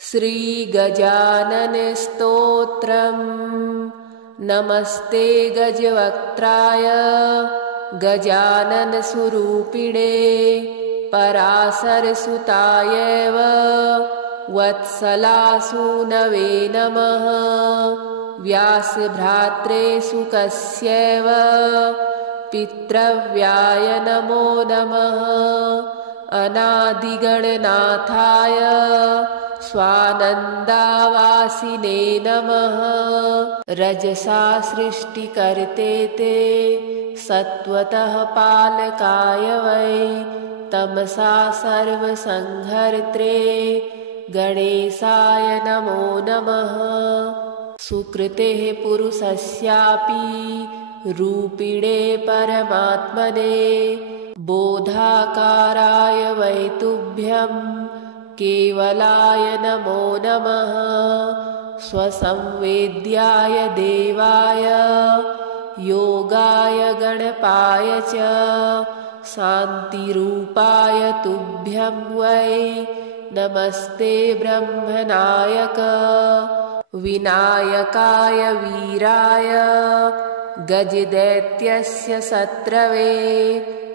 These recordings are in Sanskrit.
श्रीगजानन स्तोत्रम्। नमस्ते गजवक्त्राय गजानन स्वरूपिणे पराशरसुतायैव वत्सलासूनवे नमः। व्यासभ्रात्रे शुकस्यैव पितृव्याय नमो नमः। अनादिगणनाथाय स्वानन्दावासिने नमः। रजसा सृष्टिकर्ते ते सत्वतः पालकाय वै तमसा सर्वसंहर्त्रे गणेशाय नमो नमः। सुकृतेः पुरुषस्यापि रूपिणे परमात्मने बोधाकाराय वै तुभ्यं केवलाय नमो नमः। स्वसंवेद्याय देवाय योगाय गणपाय च शान्तिरूपाय तुभ्यं वै नमस्ते ब्रह्मनायक। विनायकाय वीराय गजदैत्यस्य शत्रवे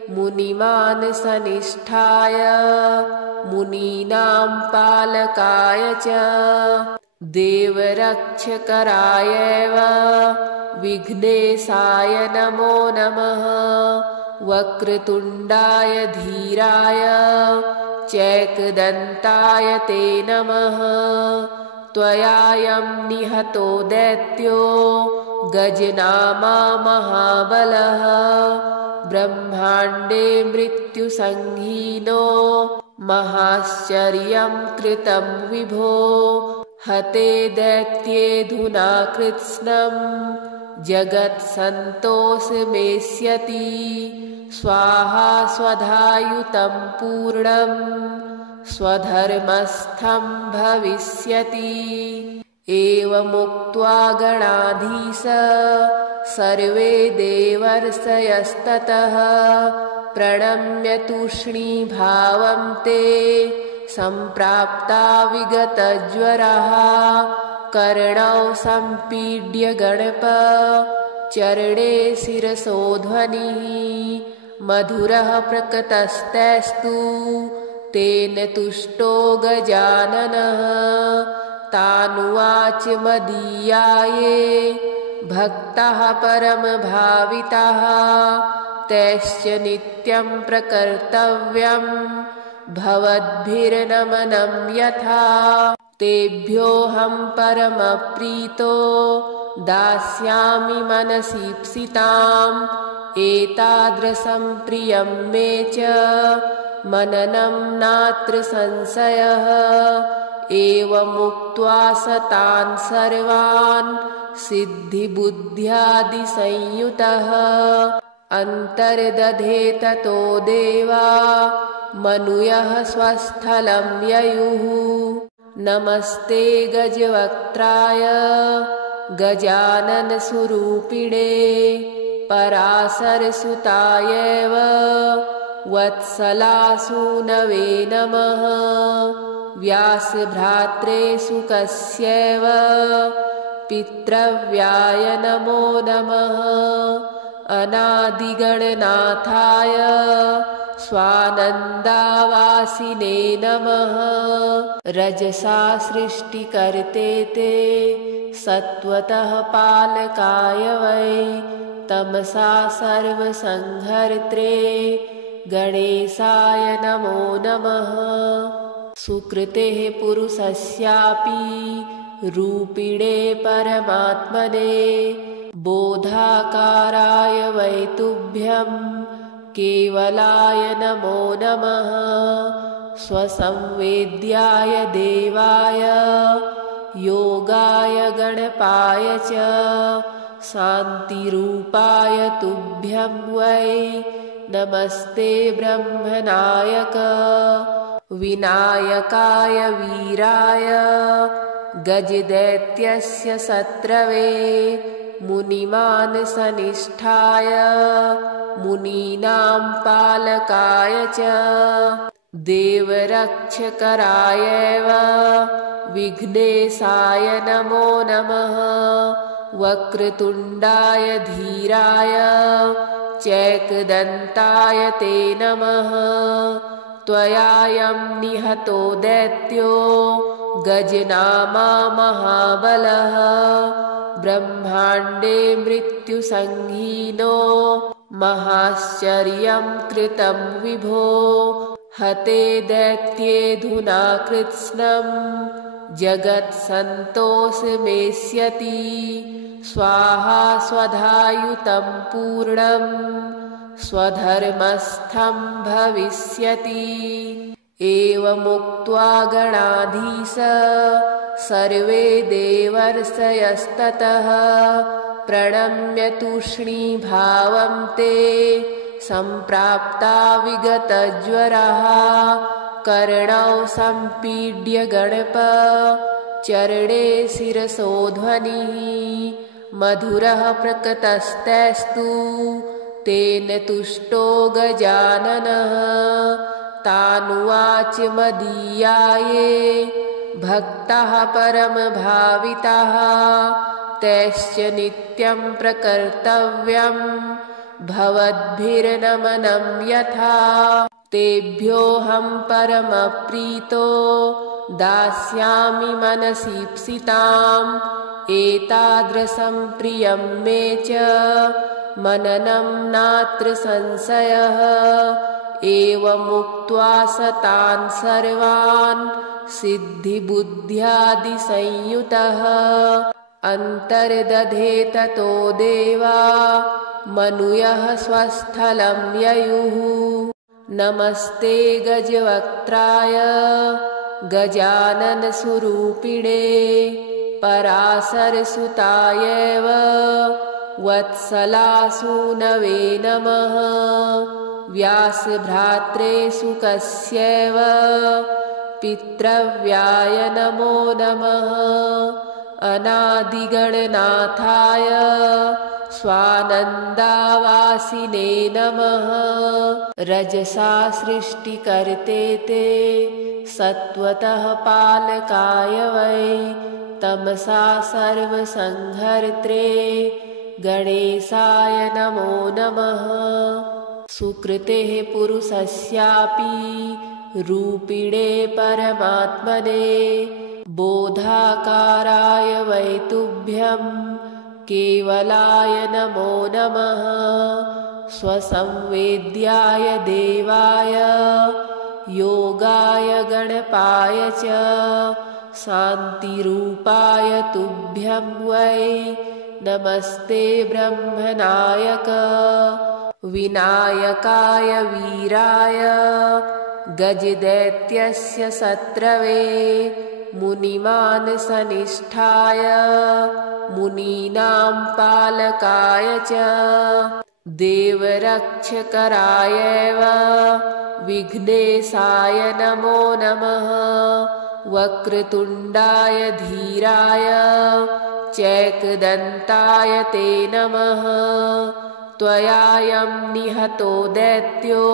मुनिमानसनिष्ठाय मुनीनां पालकाय च देवरक्षकरायैव विघ्नेशाय नमो नमः। वक्रतुण्डाय धीराय चैकदन्ताय ते नमः। त्वयायं निहतो दैत्यो गजनामा महाबलः ब्रह्माण्डे मृत्युसंहीनो महाश्चर्यं कृतं विभो। हते दैत्येऽधुना कृत्स्नं जगत्सन्तोषमेष्यति। स्वाहा स्वधायुतं पूर्णं स्वधर्मस्थं भविष्यति। एवमुक्त्वा गणाधीश सर्वे देवर्षयस्ततः प्रणम्य तूष्णीभावं ते सम्प्राप्ता विगतज्वरः। कर्णौ सम्पीड्य गणप चरणे शिरसोध्वनिः मधुरः प्रकटस्तैस्तु तेन तुष्टो गजाननः। तानुवाच मदीयाये भक्ताः परमभाविताः तैश्च नित्यं प्रकर्तव्यं भवद्भिर्नमनं यथा। तेभ्योऽहं परमप्रीतो दास्यामि मनसीप्सिताम् एतादृशं प्रियं मे च मननं नात्र संशयः। एवमुक्त्वा स तान् सर्वान् सिद्धिबुद्ध्यादिसंयुतः अन्तर्दधे। ततो देवा मनुयः स्वस्थलं ययुः। नमस्ते गजवक्त्राय गजानन स्वरूपिणे पराशरसुतायैव वत्सलासूनवे नमः। व्यासभ्रात्रे शुकस्यैव पितृव्याय नमो नमः। अनादिगणनाथाय स्वानन्दावासिने नमः। रजसा सृष्टिकर्ते ते सत्वतः पालकाय वै तमसा सर्वसंहर्त्रे गणेशाय नमो नमः। सुकृतेः पुरुषस्यापि रूपिणे परमात्मने बोधाकाराय वै तुभ्यं केवलाय नमो नमः। स्वसंवेद्याय देवाय योगाय गणपाय च शान्तिरूपाय तुभ्यं वै नमस्ते ब्रह्मनायक। विनायकाय वीराय गजदैत्यस्य शत्रवे मुनिमानसनिष्ठाय मुनीनां पालकाय च देवरक्षकरायैव विघ्नेशाय नमो नमः। वक्रतुण्डाय धीराय चैकदन्ताय ते नमः। त्वयायं निहतो दैत्यो गजनामा महाबलः। ब्रह्माण्डे मृत्युसंहीनो महाश्चर्यं कृतं विभो। हते दैत्येऽधुना कृत्स्नं जगत्सन्तोषमेष्यति। स्वाहा स्वधायुतं पूर्णं स्वधर्मस्थं भविष्यति। एवमुक्त्वा गणाधीश सर्वे देवर्षयस्ततः प्रणम्य तूष्णीभावं ते सम्प्राप्ता विगतज्वरः। कर्णौ सम्पीड्य गणप चरणे शिरसोध्वनिः। मधुरः प्रकटस्तैस्तु तेन तुष्टो गजाननः। तानुवाच मदीयाये भक्ताः परमभाविताः। तैश्च नित्यं प्रकर्तव्यं भवद्भिर्नमनं यथा। तेभ्योऽहं परमप्रीतो दास्यामि मनसीप्सिताम्। एतादृशं प्रियं मे च मननं नात्र संशयः। एवमुक्त्वा स तान् सर्वान् सिद्धिबुद्ध्यादिसंयुतः अन्तर्दधे। ततो देवा मनुयः स्वस्थलं ययुः। नमस्ते गजवक्त्राय गजाननस्वरूपिणे। पराशरसुतायैव वत्सलासूनवे नमः। व्यासभ्रात्रे शुकस्यैव पितृव्याय नमो नमः। अनादिगणनाथाय स्वानन्दावासिने नमः। रजसा सृष्टिकर्ते ते सत्त्वतः पालकाय वै। तमसा सर्वसंहर्त्रे गणेशाय नमो नमः। सुकृतेः पुरुषस्यापि रूपिणे परमात्मने बोधाकाराय वै तुभ्यं केवलाय नमो नमः। स्वसंवेद्याय देवाय योगाय गणपाय च शान्तिरूपाय तुभ्यं वै नमस्ते ब्रह्मनायक। विनायकाय वीराय गजदैत्यस्य शत्रवे मुनिमानसनिष्ठाय मुनीनां पालकाय च देवरक्षकरायैव विघ्नेशाय नमो नमः। वक्रतुण्डाय धीराय चैकदन्ताय ते नमः। त्वयायं निहतो दैत्यो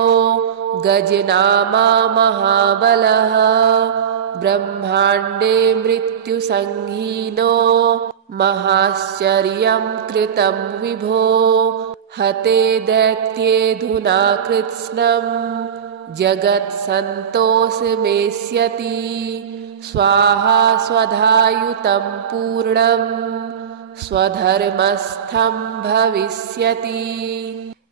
गजनामा महाबलः। ब्रह्माण्डे मृत्युसंहीनो महाश्चर्यं कृतं विभो। हते दैत्येऽधुना कृत्स्नं जगत्सन्तोषमेष्यति। स्वाहा स्वधायुतं पूर्णं स्वधर्मस्थं भविष्यति।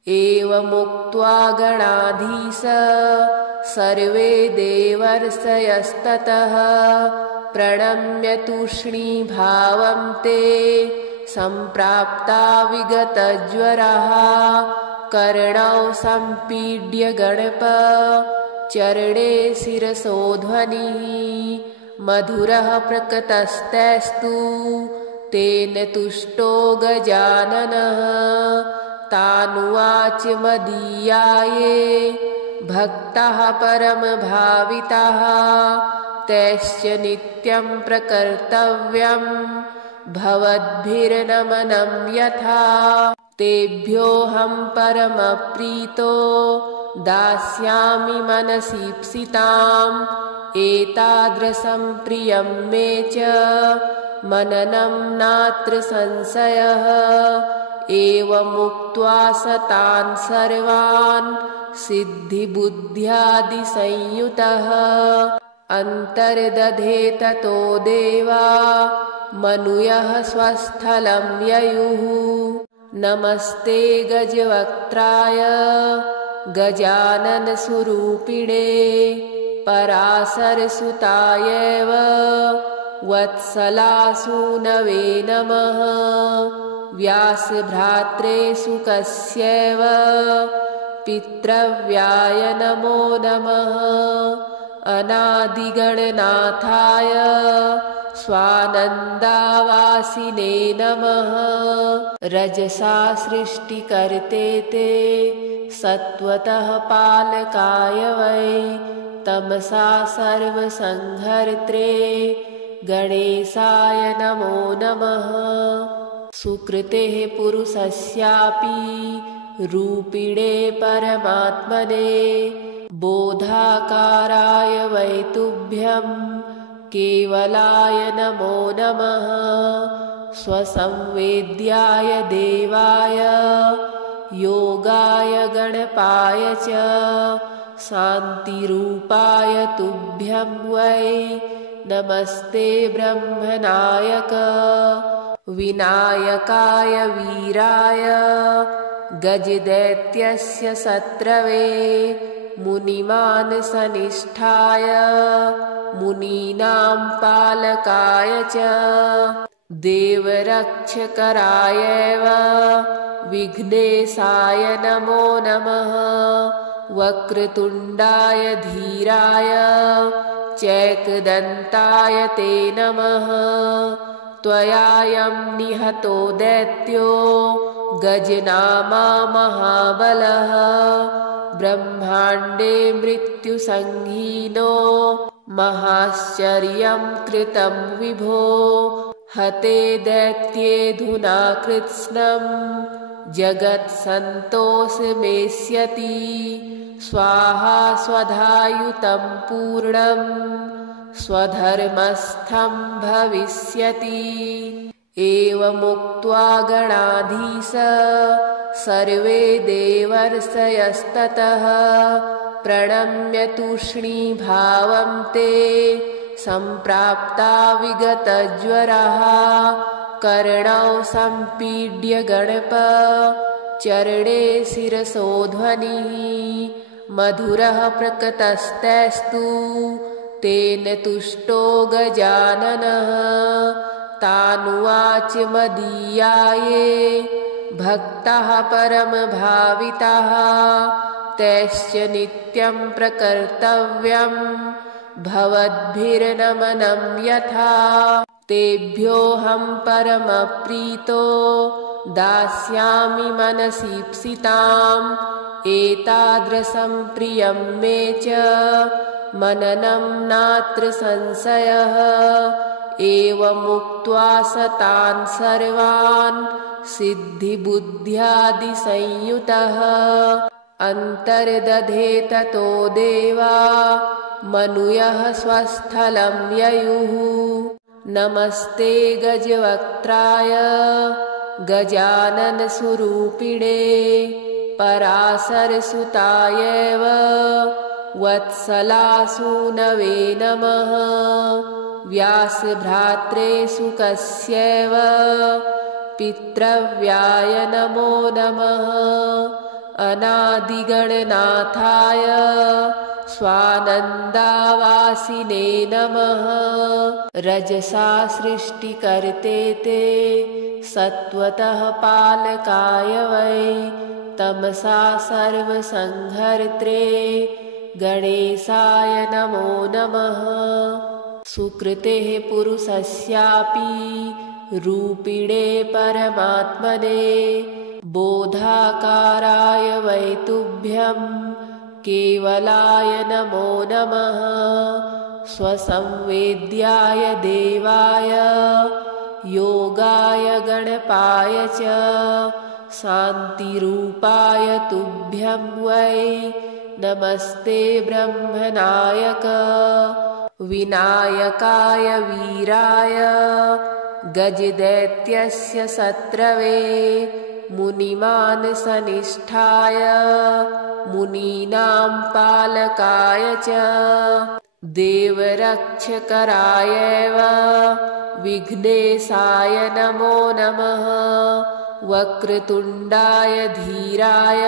एवमुक्त्वा गणाधीश सर्वे देवर्षयस्ततः प्रणम्य तूष्णीभावं ते सम्प्राप्ता विगतज्वरः। कर्णौ सम्पीड्य गणप चरणे शिरसोध्वनिः। मधुरः प्रकटस्तैस्तु तेन तुष्टो गजाननः। तानुवाच मदीयाये भक्ताः परमभाविताः। तैश्च नित्यं प्रकर्तव्यं भवद्भिर्नमनं यथा। तेभ्योऽहं परमप्रीतो दास्यामि मनसीप्सिताम्। एतादृशं प्रियं मे च मननं नात्र संशयः। एवमुक्त्वा स तान् सर्वान् सिद्धिबुद्ध्यादिसंयुतः अन्तर्दधे ततो देवा मनुयः स्वस्थलं ययुः। नमस्ते गजवक्त्राय गजाननस्वरूपिणे पराशरसुतायैव वत्सलासूनवे नमः। व्यासभ्रात्रे शुकस्यैव पितृव्याय नमो नमः। अनादिगणनाथाय स्वानन्दावासिने नमः। रजसा सृष्टिकर्ते ते सत्त्वतः पालकाय वै तमसा सर्वसंहर्त्रे गणेशाय नमो नमः। सुकृतेः पुरुषस्यापि रूपिणे परमात्मने बोधाकाराय वै तुभ्यं केवलाय नमो नमः। स्वसंवेद्याय देवाय योगाय गणपाय च शान्तिरूपाय तुभ्यं वै नमस्ते ब्रह्मनायक। विनायकाय वीराय गजदैत्यस्य शत्रवे मुनिमानसनिष्ठाय मुनीनां पालकाय च देवरक्षकरायैव विघ्नेशाय नमो नमः। वक्रतुण्डाय धीराय चैकदन्ताय ते नमः। त्वयायं निहतो दैत्यो गजनामा महाबलः ब्रह्माण्डे मृत्युसंहीनो महाश्चर्यं कृतं विभो। हते दैत्येऽधुना कृत्स्नं जगत्सन्तोषमेष्यति। स्वाहा स्वधायुतं पूर्णं स्वधर्मस्थं भविष्यति। एवमुक्त्वा गणाधीश सर्वे देवर्षयस्ततः प्रणम्य तूष्णीभावं ते सम्प्राप्ता विगतज्वरः। कर्णौ सम्पीड्य गणप चरणे शिरसो ध्वनिः मधुरः प्रकटस्तैस्तु तेन तुष्टो गजाननः। तानुवाच मदीयाये भक्ताः परमभाविताः तैश्च नित्यं प्रकर्तव्यं भवद्भिर्नमनं यथा। तेभ्योऽहं परमप्रीतो दास्यामि मनसीप्सिताम् एतादृशं प्रियं मे च मननं नात्र संशयः। एवमुक्त्वा स तान् सर्वान् सिद्धिबुद्ध्यादिसंयुतः अन्तर्दधे ततो देवा मनुयः स्वस्थलं ययुः। नमस्ते गजवक्त्राय गजाननस्वरूपिणे पराशरसुतायैव वत्सलासूनवे नमः। व्यासभ्रात्रे शुकस्यैव पितृव्याय नमो नमः। अनादिगणनाथाय स्वानन्दावासिने नमः। रजसा सृष्टिकर्ते ते सत्त्वतः पालकाय वै तमसा सर्वसंहर्त्रे गणेशाय नमो नमः। सुकृतेः पुरुषस्यापि रूपिणे परमात्मने बोधाकाराय वै तुभ्यं केवलाय नमो नमः। स्वसंवेद्याय देवाय योगाय गणपाय च शान्तिरूपाय तुभ्यं वै नमस्ते ब्रह्मनायक। विनायकाय वीराय गजदैत्यस्य शत्रवे मुनिमानसनिष्ठाय मुनीनां पालकाय च देवरक्षकरायैव विघ्नेशाय नमो नमः। वक्रतुण्डाय धीराय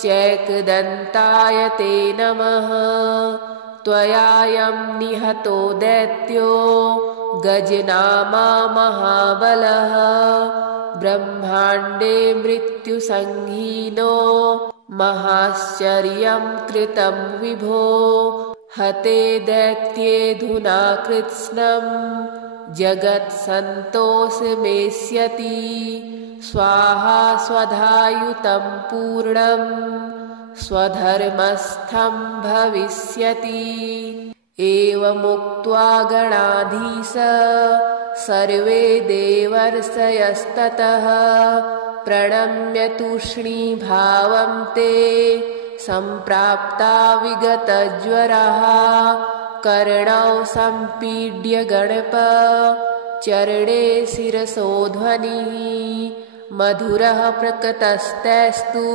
चैकदन्ताय ते नमः। त्वयायं निहतो दैत्यो गजनामा महाबलः ब्रह्माण्डे मृत्युसंहीनो महाश्चर्यं कृतं विभो। हते दैत्येऽधुना कृत्स्नं जगत्सन्तोषमेष्यति। स्वाहा स्वधायुतं पूर्णं स्वधर्मस्थं भविष्यति। एवमुक्त्वा गणाधीश सर्वे देवर्षयस्ततः प्रणम्य तूष्णीभावं ते सम्प्राप्ता विगतज्वरः। कर्णौ सम्पीड्य गणप चरणे शिरसो ध्वनिः। मधुरः प्रकृतस्तैस्तु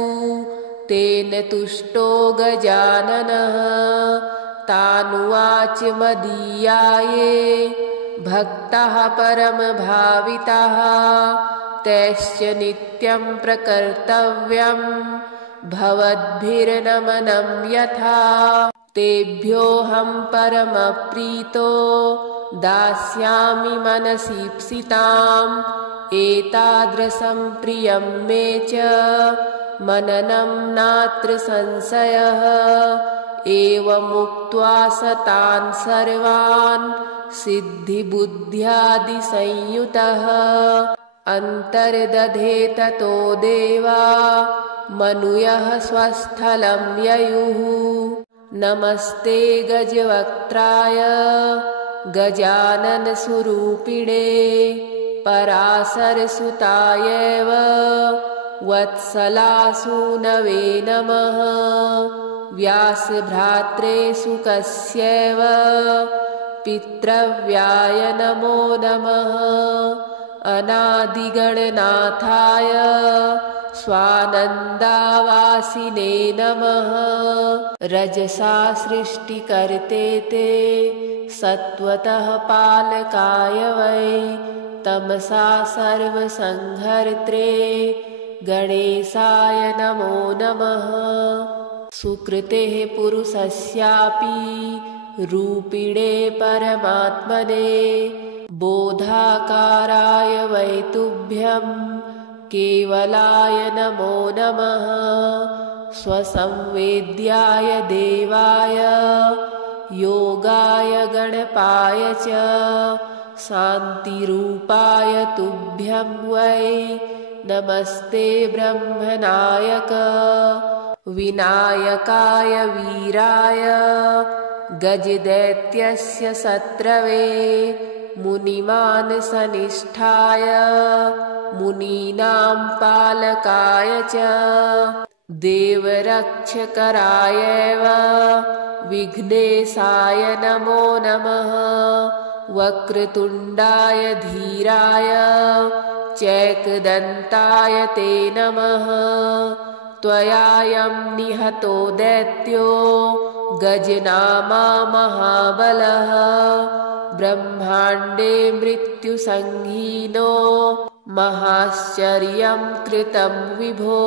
तेन तुष्टो गजाननः। तानुवाच मदीयाये भक्ताः परमभाविताः तैश्च नित्यं प्रकर्तव्यं भवद्भिर्नमनं यथा। तेभ्योऽहं परमप्रीतो दास्यामि मनसीप्सिताम्। एतादृशं प्रियं मे च मननं नात्र संशयः। एवमुक्त्वा स तान् सर्वान् सिद्धिबुद्ध्यादिसंयुतः अन्तर्दधे। ततो देवा मनुयः स्वस्थलं ययुः। नमस्ते गजवक्त्राय गजाननस्वरूपिणे पराशरसुतायैव वत्सलासूनवे नमः। व्यासभ्रात्रे शुकस्यैव पितृव्याय नमो नमः। अनादिगणनाथाय स्वानन्दावासिने नमः। रजसा सृष्टिकर्ते ते सत्त्वतः पालकाय वै तमसा सर्वसंहर्त्रे गणेशाय नमो नमः। सुकृतेः पुरुषस्यापि रूपिणे परमात्मने बोधाकाराय वै तुभ्यं केवलाय नमो नमः। स्वसंवेद्याय देवाय योगाय गणपाय च शान्तिरूपाय तुभ्यं वै नमस्ते ब्रह्मनायक। विनायकाय वीराय गजदैत्यस्य शत्रवे मुनिमानसनिष्ठाय मुनीनां पालकाय च देवरक्षकरायैव विघ्नेशाय नमो नमः। वक्रतुण्डाय धीराय चैकदन्ताय ते नमः। त्वयायं निहतो दैत्यो गजनामा महाबलः ब्रह्माण्डे मृत्युसंहीनो महाश्चर्यं कृतं विभो।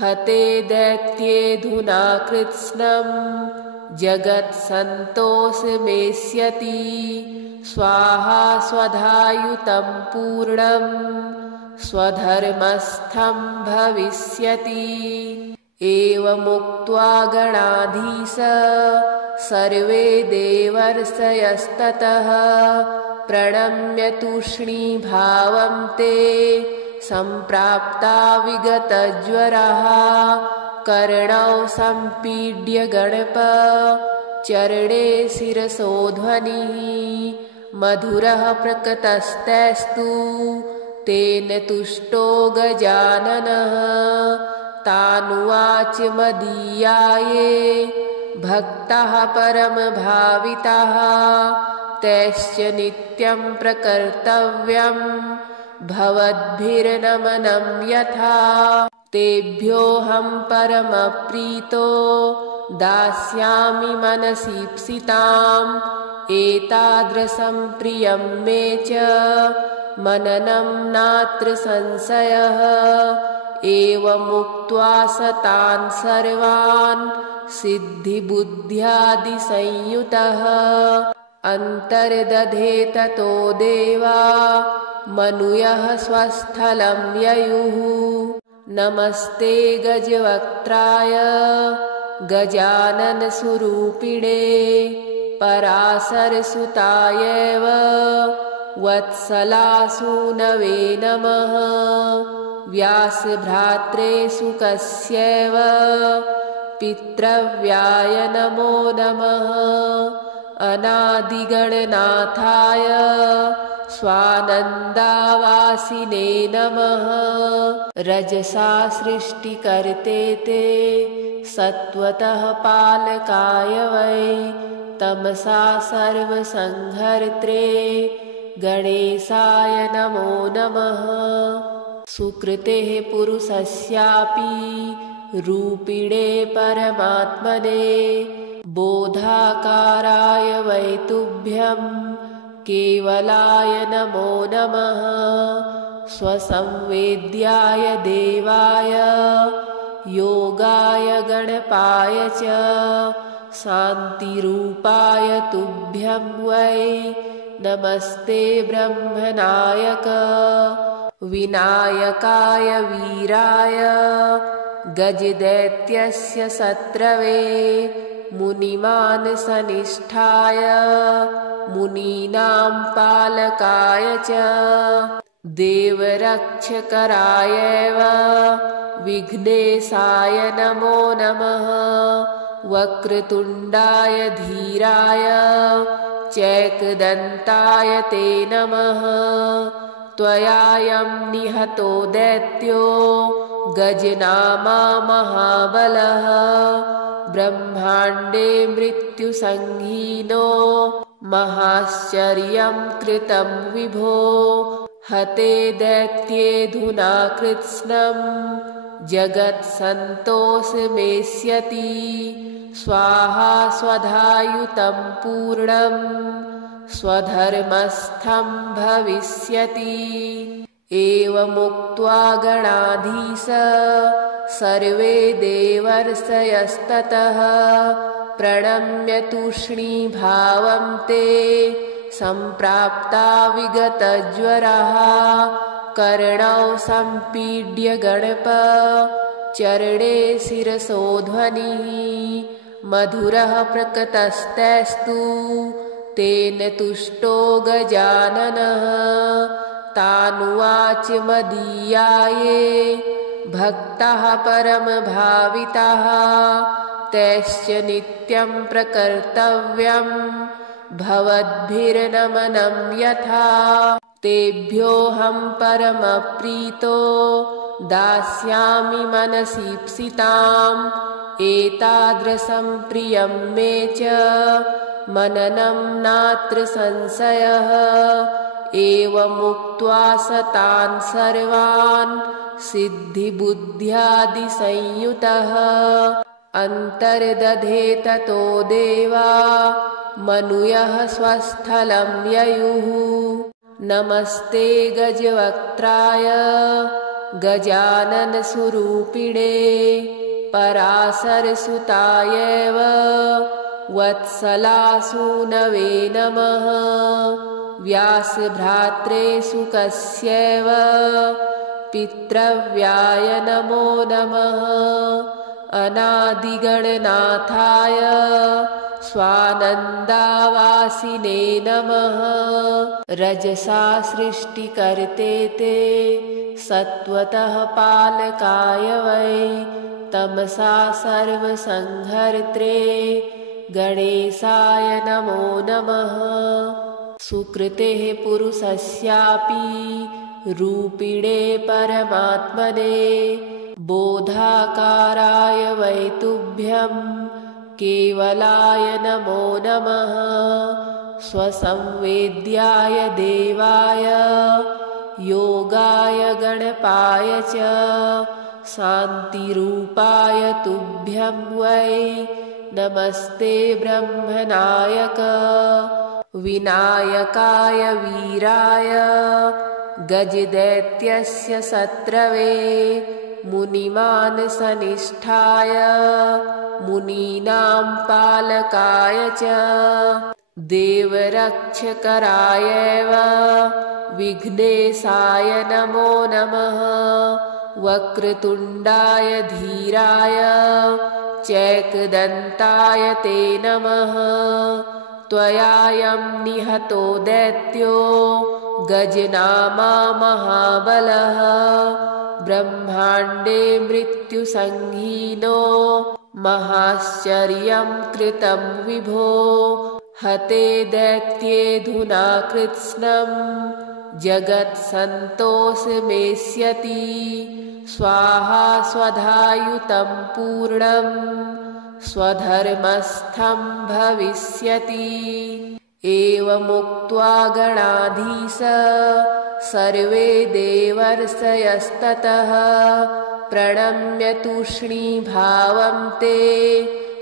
हते दैत्येऽधुना कृत्स्नं जगत्सन्तोषमेष्यति। स्वाहा स्वधायुतं पूर्णं स्वधर्मस्थं भविष्यति। एवमुक्त्वा गणाधीश सर्वे देवर्षयस्ततः प्रणम्य तूष्णीभावं ते सम्प्राप्ता विगतज्वरः। कर्णौ सम्पीड्य गणप चरणे शिरसो ध्वनिः। मधुरः प्रकृतस्तैस्तु तेन तुष्टो गजाननः। तानुवाच मदीयाये भक्ताः परमभाविताः तैश्च नित्यं प्रकर्तव्यं भवद्भिर्नमनं यथा तेभ्योऽहं परमप्रीतो दास्यामि मनसीप्सिताम् एतादृशं प्रियं मे च मननं नात्र संशयः एवमुक्त्वा स तान् सर्वान् सिद्धिबुद्ध्यादिसंयुतः अन्तर्दधे ततो देवा मनुयः स्वस्थलं ययुः नमस्ते गजवक्त्राय गजाननस्वरूपिणे पराशरसुतायैव वत्सलासूनवे नमः व्यासभ्रात्रे शुकस्यैव पितृव्याय नमो नमः अनादिगणनाथाय स्वानन्दावासिने नमः रजसा सृष्टिकर्ते ते सत्वतः पालकाय वै तमसा सर्वसंहर्त्रे गणेशाय नमो नमः सुकृतेः पुरुषस्यापि रूपिणे परमात्मने बोधाकाराय वै तुभ्यं केवलाय नमो नमः स्वसंवेद्याय देवाय योगाय गणपाय च शान्तिरूपाय तुभ्यं वै नमस्ते ब्रह्मनायक विनायकाय वीराय गजदैत्यस्य शत्रवे मुनिमानसनिष्ठाय मुनीनां पालकाय च देवरक्षकरायैव विघ्नेशाय नमो नमः वक्रतुण्डाय धीराय चैकदन्ताय ते नमः त्वयायं निहतो दैत्यो गजनामा महाबलः ब्रह्माण्डे मृत्युसंहीनो महाश्चर्यं कृतं विभो हते दैत्येऽधुना कृत्स्नं जगत्सन्तोषमेष्यति स्वाहा स्वधायुतं पूर्णं स्वधर्मस्थं भविष्यति एवमुक्त्वा गणाधीश सर्वे देवर्षयस्ततः प्रणम्य तूष्णीभावं ते सम्प्राप्ता विगतज्वरः कर्णौ सम्पीड्य गणप चरणे शिरसोध्वनिः मधुरः प्रकटस्तैस्तु तेन तुष्टो गजाननः तानुवाच मदीयाये भक्ताः परमभाविताः तैश्च नित्यं प्रकर्तव्यं भवद्भिर्नमनं यथा तेभ्योऽहं परमप्रीतो दास्यामि मनसीप्सिताम् एतादृशं प्रियं मे च मननं नात्र संशयः एवमुक्त्वा स तान् सर्वान् सिद्धिबुद्ध्यादिसंयुतः अन्तर्दधे ततो देवा मनुयः स्वस्थलं ययुः नमस्ते गजवक्त्राय गजाननस्वरूपिणे पराशरसुतायैव वत्सलासूनवे नमः व्यासभ्रात्रे शुकस्यैव पितृव्याय नमो नमः अनादिगणनाथाय स्वानन्दावासिने नमः रजसा सृष्टिकर्ते ते सत्वतः पालकाय वै तमसा सर्वसंहर्त्रे गणेशाय नमो नमः सुकृतेः पुरुषस्यापि रूपिणे परमात्मने बोधाकाराय वै तुभ्यं केवलाय नमो नमः स्वसंवेद्याय देवाय योगाय गणपाय च शान्तिरूपाय तुभ्यं वै नमस्ते ब्रह्मनायक विनायकाय वीराय गजदैत्यस्य शत्रवे मुनिमानसनिष्ठाय मुनीनां पालकाय च देवरक्षकरायैव विघ्नेशाय नमो नमः वक्रतुण्डाय धीराय चैकदन्ताय ते नमः त्वयायं निहतो दैत्यो गजनामा महाबलः ब्रह्माण्डे मृत्युसंहीनो महाश्चर्यं कृतं विभो हते दैत्येऽधुना कृत्स्नं जगत्सन्तोषमेष्यति स्वाहा स्वधायुतं पूर्णं स्वधर्मस्थं भविष्यति एवमुक्त्वा गणाधीश सर्वे देवर्षयस्ततः प्रणम्य तूष्णीभावं ते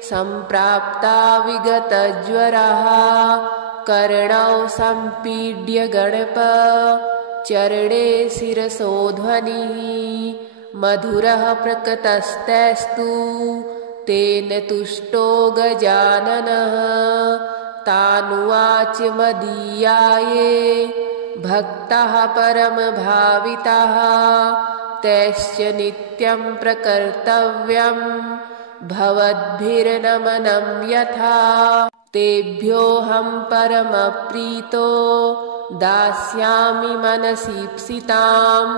सम्प्राप्ता विगतज्वरः कर्णौ सम्पीड्य गणप चरणे शिरसोध्वनिः मधुरः प्रकटस्तैस्तु तेन तुष्टो गजाननः तानुवाच मदीयाये भक्ताः परमभाविताः तैश्च नित्यं प्रकर्तव्यं भवद्भिर्नमनं यथा तेभ्योऽहं परमप्रीतो दास्यामि मनसीप्सिताम्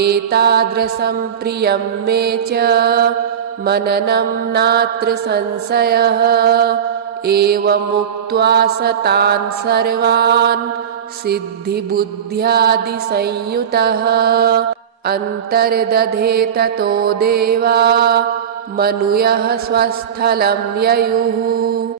एतादृशं प्रियं मे च मननं नात्र संशयः एवमुक्त्वा स तान् सर्वान् सिद्धिबुद्ध्यादिसंयुतः अन्तर्दधे ततो देवा मनुयः स्वस्थलं ययुः।